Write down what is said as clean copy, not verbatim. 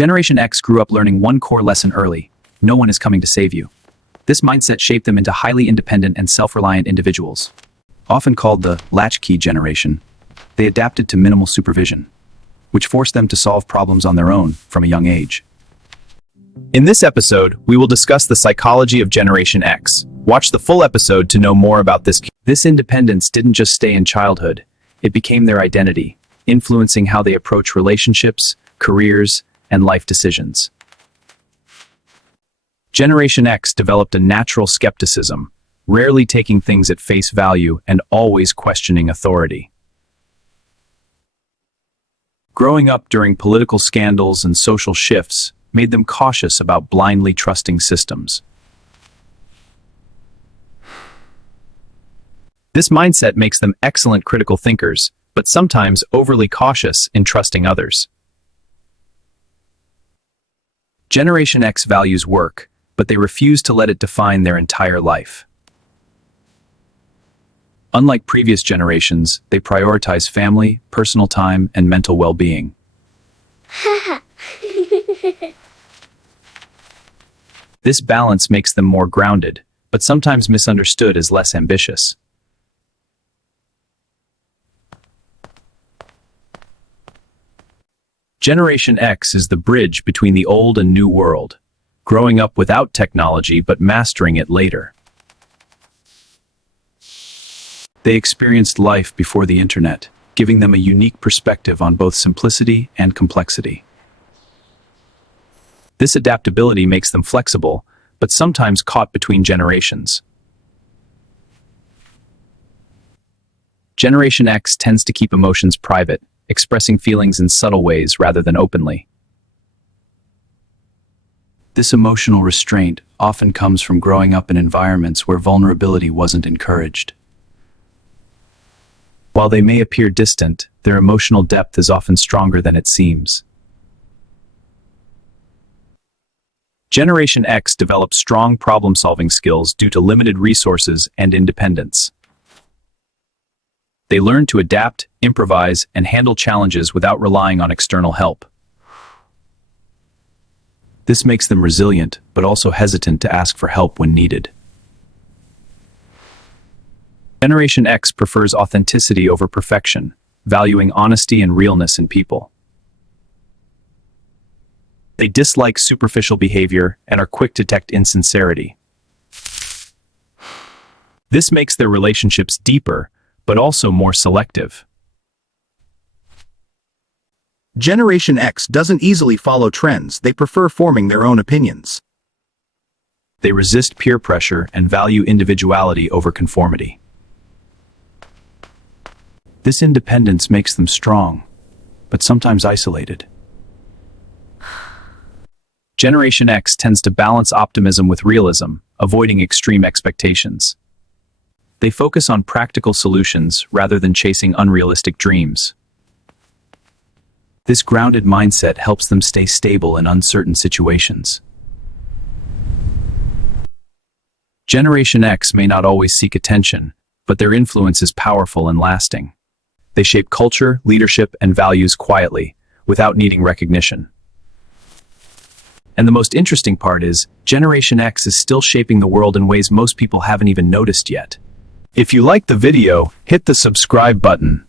Generation X grew up learning one core lesson early: no one is coming to save you. This mindset shaped them into highly independent and self-reliant individuals. Often called the latchkey generation, they adapted to minimal supervision, which forced them to solve problems on their own from a young age. In this episode, we will discuss the psychology of Generation X. Watch the full episode to know more about this. This independence didn't just stay in childhood, it became their identity, influencing how they approach relationships, careers, and life decisions. Generation X developed a natural skepticism, rarely taking things at face value and always questioning authority. Growing up during political scandals and social shifts made them cautious about blindly trusting systems. This mindset makes them excellent critical thinkers, but sometimes overly cautious in trusting others. Generation X values work, but they refuse to let it define their entire life. Unlike previous generations, they prioritize family, personal time, and mental well-being. This balance makes them more grounded, but sometimes misunderstood as less ambitious. Generation X is the bridge between the old and new world, growing up without technology but mastering it later. They experienced life before the internet, giving them a unique perspective on both simplicity and complexity. This adaptability makes them flexible, but sometimes caught between generations. Generation X tends to keep emotions private, expressing feelings in subtle ways rather than openly. This emotional restraint often comes from growing up in environments where vulnerability wasn't encouraged. While they may appear distant, their emotional depth is often stronger than it seems. Generation X develops strong problem-solving skills due to limited resources and independence. They learn to adapt, improvise, and handle challenges without relying on external help. This makes them resilient, but also hesitant to ask for help when needed. Generation X prefers authenticity over perfection, valuing honesty and realness in people. They dislike superficial behavior and are quick to detect insincerity. This makes their relationships deeper, but also more selective. Generation X doesn't easily follow trends, they prefer forming their own opinions. They resist peer pressure and value individuality over conformity. This independence makes them strong, but sometimes isolated. Generation X tends to balance optimism with realism, avoiding extreme expectations. They focus on practical solutions rather than chasing unrealistic dreams. This grounded mindset helps them stay stable in uncertain situations. Generation X may not always seek attention, but their influence is powerful and lasting. They shape culture, leadership, and values quietly, without needing recognition. And the most interesting part is, Generation X is still shaping the world in ways most people haven't even noticed yet. If you liked the video, hit the subscribe button.